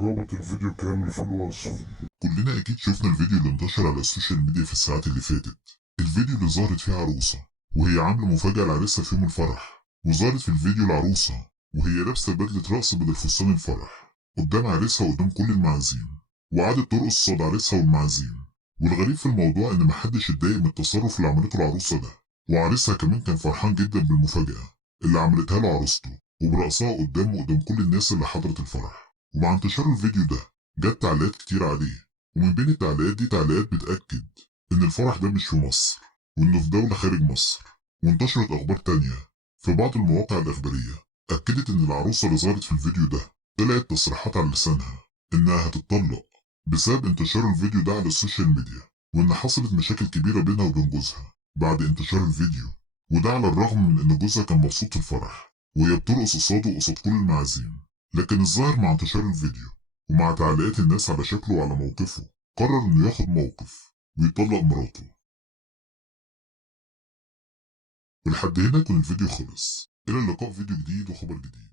رابط الفيديو كامل في الوصف. كلنا أكيد شفنا الفيديو اللي انتشر على السوشيال ميديا في الساعات اللي فاتت. الفيديو اللي ظهرت فيه عروسة وهي عاملة مفاجأة لعريسها في يوم الفرح، وظهرت في الفيديو العروسة وهي لابسة بدلة رقص بدل فستان الفرح قدام عريسها وقدام كل المعازيم، وقعدت ترقص قصاد عريسها والمعازيم. والغريب في الموضوع إن محدش اتضايق من التصرف اللي عملته العروسة ده، وعريسها كمان كان فرحان جدا بالمفاجأة اللي عملتها له عروسته وبرقصها قدامه وقدام كل الناس اللي حضرت الفرح. ومع انتشار الفيديو ده جت تعليقات كتير عليه، ومن بين التعليقات دي تعليقات بتأكد إن الفرح ده مش في مصر وإنه في دولة خارج مصر. وانتشرت أخبار تانية في بعض المواقع الإخبارية أكدت إن العروسة اللي ظهرت في الفيديو ده طلعت تصريحات على لسانها إنها هتتطلق بسبب انتشار الفيديو ده على السوشيال ميديا، وإن حصلت مشاكل كبيرة بينها وبين جوزها بعد انتشار الفيديو، وده على الرغم من إن جوزها كان مبسوط في الفرح وهي بترقص قصاده قصاد كل المعازيم. لكن الظاهر مع انتشار الفيديو ومع تعليقات الناس على شكله وعلى موقفه قرر إنه ياخد موقف ويطلق مراته. ولحد هنا يكون الفيديو خلص، إلى اللقاء في فيديو جديد وخبر جديد.